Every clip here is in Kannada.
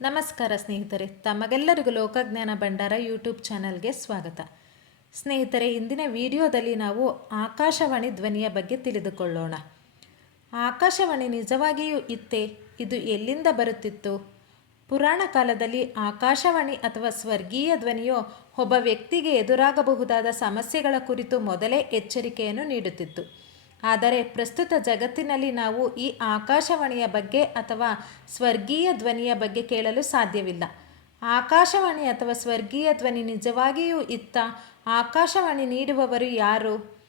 ನಮಸ್ಕಾರ ಸ್ನೇಹಿತರೆ, ತಮಗೆಲ್ಲರಿಗೂ ಲೋಕಜ್ಞಾನ ಭಂಡಾರ ಯೂಟ್ಯೂಬ್ ಚಾನಲ್ಗೆ ಸ್ವಾಗತ. ಸ್ನೇಹಿತರೆ, ಇಂದಿನ ವಿಡಿಯೋದಲ್ಲಿ ನಾವು ಆಕಾಶವಾಣಿ ಧ್ವನಿಯ ಬಗ್ಗೆ ತಿಳಿದುಕೊಳ್ಳೋಣ. ಆಕಾಶವಾಣಿ ನಿಜವಾಗಿಯೂ ಇತ್ತೆ? ಇದು ಎಲ್ಲಿಂದ ಬರುತ್ತಿತ್ತು? ಪುರಾಣ ಕಾಲದಲ್ಲಿ ಆಕಾಶವಾಣಿ ಅಥವಾ ಸ್ವರ್ಗೀಯ ಧ್ವನಿಯು ಒಬ್ಬ ವ್ಯಕ್ತಿಗೆ ಎದುರಾಗಬಹುದಾದ ಸಮಸ್ಯೆಗಳ ಕುರಿತು ಮೊದಲೇ ಎಚ್ಚರಿಕೆಯನ್ನು ನೀಡುತ್ತಿತ್ತು. ಆದರೆ ಪ್ರಸ್ತುತ ಜಗತ್ತಿನಲ್ಲಿ ನಾವು ಈ ಆಕಾಶವಾಣಿಯ ಬಗ್ಗೆ ಅಥವಾ ಸ್ವರ್ಗೀಯ ಧ್ವನಿಯ ಬಗ್ಗೆ ಕೇಳಲು ಸಾಧ್ಯವಿಲ್ಲ. ಆಕಾಶವಾಣಿ ಅಥವಾ ಸ್ವರ್ಗೀಯ ಧ್ವನಿ ನಿಜವಾಗಿಯೂ ಇತ್ತ ಆಕಾಶವಾಣಿ ನೀಡುವವರು ಯಾರು?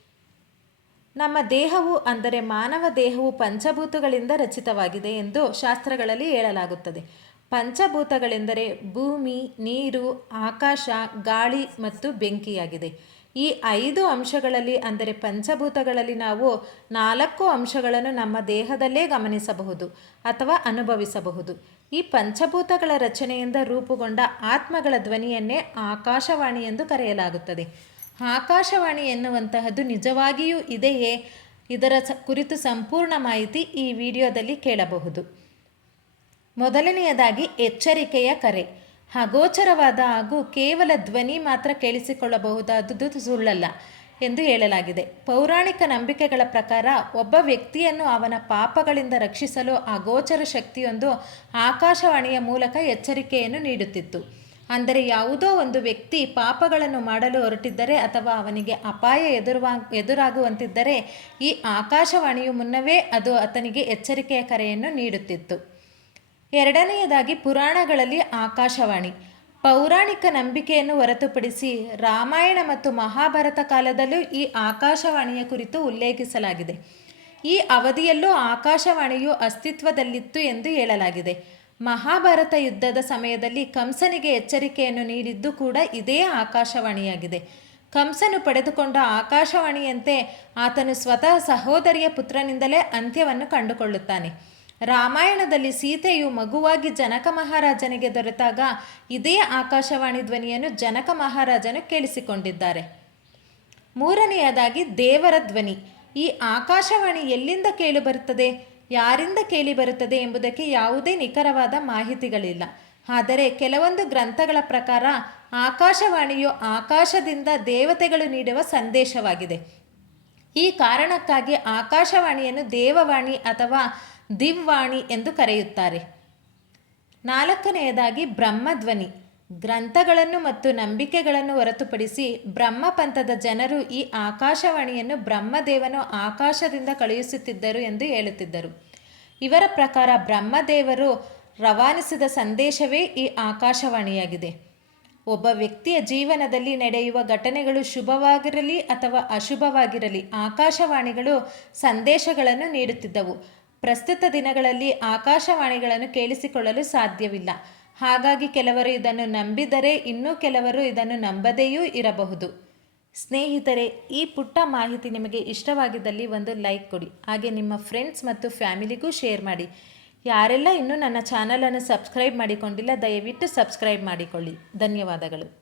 ನಮ್ಮ ದೇಹವು ಅಂದರೆ ಮಾನವ ದೇಹವು ಪಂಚಭೂತಗಳಿಂದ ರಚಿತವಾಗಿದೆ ಎಂದು ಶಾಸ್ತ್ರಗಳಲ್ಲಿ ಹೇಳಲಾಗುತ್ತದೆ. ಪಂಚಭೂತಗಳೆಂದರೆ ಭೂಮಿ, ನೀರು, ಆಕಾಶ, ಗಾಳಿ ಮತ್ತು ಬೆಂಕಿಯಾಗಿದೆ. ಈ ಐದು ಅಂಶಗಳಲ್ಲಿ, ಅಂದರೆ ಪಂಚಭೂತಗಳಲ್ಲಿ ನಾವು ನಾಲ್ಕು ಅಂಶಗಳನ್ನು ನಮ್ಮ ದೇಹದಲ್ಲೇ ಗಮನಿಸಬಹುದು ಅಥವಾ ಅನುಭವಿಸಬಹುದು. ಈ ಪಂಚಭೂತಗಳ ರಚನೆಯಿಂದ ರೂಪುಗೊಂಡ ಆತ್ಮಗಳ ಧ್ವನಿಯನ್ನೇ ಆಕಾಶವಾಣಿ ಎಂದು ಕರೆಯಲಾಗುತ್ತದೆ. ಆಕಾಶವಾಣಿ ಎನ್ನುವಂತಹದ್ದು ನಿಜವಾಗಿಯೂ ಇದೆಯೇ? ಇದರ ಕುರಿತು ಸಂಪೂರ್ಣ ಮಾಹಿತಿ ಈ ವಿಡಿಯೋದಲ್ಲಿ ಕೇಳಬಹುದು. ಮೊದಲನೆಯದಾಗಿ ಎಚ್ಚರಿಕೆಯ ಕರೆ. ಅಗೋಚರವಾದ ಹಾಗೂ ಕೇವಲ ಧ್ವನಿ ಮಾತ್ರ ಕೇಳಿಸಿಕೊಳ್ಳಬಹುದಾದದ್ದು ಸುಳ್ಳಲ್ಲ ಎಂದು ಹೇಳಲಾಗಿದೆ. ಪೌರಾಣಿಕ ನಂಬಿಕೆಗಳ ಪ್ರಕಾರ ಒಬ್ಬ ವ್ಯಕ್ತಿಯನ್ನು ಅವನ ಪಾಪಗಳಿಂದ ರಕ್ಷಿಸಲು ಅಗೋಚರ ಶಕ್ತಿಯೊಂದು ಆಕಾಶವಾಣಿಯ ಮೂಲಕ ಎಚ್ಚರಿಕೆಯನ್ನು ನೀಡುತ್ತಿತ್ತು. ಅಂದರೆ ಯಾವುದೋ ಒಂದು ವ್ಯಕ್ತಿ ಪಾಪಗಳನ್ನು ಮಾಡಲು ಹೊರಟಿದ್ದರೆ ಅಥವಾ ಅವನಿಗೆ ಅಪಾಯ ಎದುರುವ, ಎದುರಾಗುವಂತಿದ್ದರೆ ಈ ಆಕಾಶವಾಣಿಯು ಮುನ್ನವೇ ಅದು ಆತನಿಗೆ ಎಚ್ಚರಿಕೆಯ ಕರೆಯನ್ನು ನೀಡುತ್ತಿತ್ತು. ಎರಡನೆಯದಾಗಿ ಪುರಾಣಗಳಲ್ಲಿ ಆಕಾಶವಾಣಿ. ಪೌರಾಣಿಕ ನಂಬಿಕೆಯನ್ನು ಹೊರತುಪಡಿಸಿ ರಾಮಾಯಣ ಮತ್ತು ಮಹಾಭಾರತ ಕಾಲದಲ್ಲೂ ಈ ಆಕಾಶವಾಣಿಯ ಕುರಿತು ಉಲ್ಲೇಖಿಸಲಾಗಿದೆ. ಈ ಅವಧಿಯಲ್ಲೂ ಆಕಾಶವಾಣಿಯು ಅಸ್ತಿತ್ವದಲ್ಲಿತ್ತು ಎಂದು ಹೇಳಲಾಗಿದೆ. ಮಹಾಭಾರತ ಯುದ್ಧದ ಸಮಯದಲ್ಲಿ ಕಂಸನಿಗೆ ಎಚ್ಚರಿಕೆಯನ್ನು ನೀಡಿದ್ದು ಕೂಡ ಇದೇ ಆಕಾಶವಾಣಿಯಾಗಿದೆ. ಕಂಸನು ಪಡೆದುಕೊಂಡ ಆಕಾಶವಾಣಿಯಂತೆ ಆತನು ಸ್ವತಃ ಸಹೋದರಿಯ ಪುತ್ರನಿಂದಲೇ ಅಂತ್ಯವನ್ನು ಕಂಡುಕೊಳ್ಳುತ್ತಾನೆ. ರಾಮಾಯಣದಲ್ಲಿ ಸೀತೆಯು ಮಗುವಾಗಿ ಜನಕ ಮಹಾರಾಜನಿಗೆ ದೊರೆತಾಗ ಇದೇ ಆಕಾಶವಾಣಿ ಧ್ವನಿಯನ್ನು ಜನಕ ಮಹಾರಾಜನು ಕೇಳಿಸಿಕೊಂಡಿದ್ದಾರೆ. ಮೂರನೆಯದಾಗಿ ದೇವರ ಧ್ವನಿ. ಈ ಆಕಾಶವಾಣಿ ಎಲ್ಲಿಂದ ಕೇಳಿಬರುತ್ತದೆ? ಯಾರಿಂದ ಕೇಳಿಬರುತ್ತದೆ ಎಂಬುದಕ್ಕೆ ಯಾವುದೇ ನಿಖರವಾದ ಮಾಹಿತಿಗಳಿಲ್ಲ. ಆದರೆ ಕೆಲವೊಂದು ಗ್ರಂಥಗಳ ಪ್ರಕಾರ ಆಕಾಶವಾಣಿಯು ಆಕಾಶದಿಂದ ದೇವತೆಗಳು ನೀಡುವ ಸಂದೇಶವಾಗಿದೆ. ಈ ಕಾರಣಕ್ಕಾಗಿ ಆಕಾಶವಾಣಿಯನ್ನು ದೇವವಾಣಿ ಅಥವಾ ದಿವ್ವಾಣಿ ಎಂದು ಕರೆಯುತ್ತಾರೆ. ನಾಲ್ಕನೆಯದಾಗಿ ಬ್ರಹ್ಮಧ್ವನಿ. ಗ್ರಂಥಗಳನ್ನು ಮತ್ತು ನಂಬಿಕೆಗಳನ್ನು ಹೊರತುಪಡಿಸಿ ಬ್ರಹ್ಮಪಂಥದ ಜನರು ಈ ಆಕಾಶವಾಣಿಯನ್ನು ಬ್ರಹ್ಮದೇವನು ಆಕಾಶದಿಂದ ಕಳುಹಿಸುತ್ತಿದ್ದರು ಎಂದು ಹೇಳುತ್ತಿದ್ದರು. ಇವರ ಪ್ರಕಾರ ಬ್ರಹ್ಮದೇವರು ರವಾನಿಸಿದ ಸಂದೇಶವೇ ಈ ಆಕಾಶವಾಣಿಯಾಗಿದೆ. ಒಬ್ಬ ವ್ಯಕ್ತಿಯ ಜೀವನದಲ್ಲಿ ನಡೆಯುವ ಘಟನೆಗಳು ಶುಭವಾಗಿರಲಿ ಅಥವಾ ಅಶುಭವಾಗಿರಲಿ, ಆಕಾಶವಾಣಿಗಳು ಸಂದೇಶಗಳನ್ನು ನೀಡುತ್ತಿದ್ದವು. ಪ್ರಸ್ತುತ ದಿನಗಳಲ್ಲಿ ಆಕಾಶವಾಣಿಗಳನ್ನು ಕೇಳಿಸಿಕೊಳ್ಳಲು ಸಾಧ್ಯವಿಲ್ಲ. ಹಾಗಾಗಿ ಕೆಲವರು ಇದನ್ನು ನಂಬಿದರೆ ಇನ್ನೂ ಕೆಲವರು ಇದನ್ನು ನಂಬದೆಯೂ ಇರಬಹುದು. ಸ್ನೇಹಿತರೆ, ಈ ಪುಟ್ಟ ಮಾಹಿತಿ ನಿಮಗೆ ಇಷ್ಟವಾಗಿದ್ದಲ್ಲಿ ಒಂದು ಲೈಕ್ ಕೊಡಿ. ಹಾಗೆ ನಿಮ್ಮ ಫ್ರೆಂಡ್ಸ್ ಮತ್ತು ಫ್ಯಾಮಿಲಿಗೂ ಶೇರ್ ಮಾಡಿ. ಯಾರೆಲ್ಲ ಇನ್ನೂ ನನ್ನ ಚಾನಲನ್ನು ಸಬ್ಸ್ಕ್ರೈಬ್ ಮಾಡಿಕೊಂಡಿಲ್ಲ, ದಯವಿಟ್ಟು ಸಬ್ಸ್ಕ್ರೈಬ್ ಮಾಡಿಕೊಳ್ಳಿ. ಧನ್ಯವಾದಗಳು.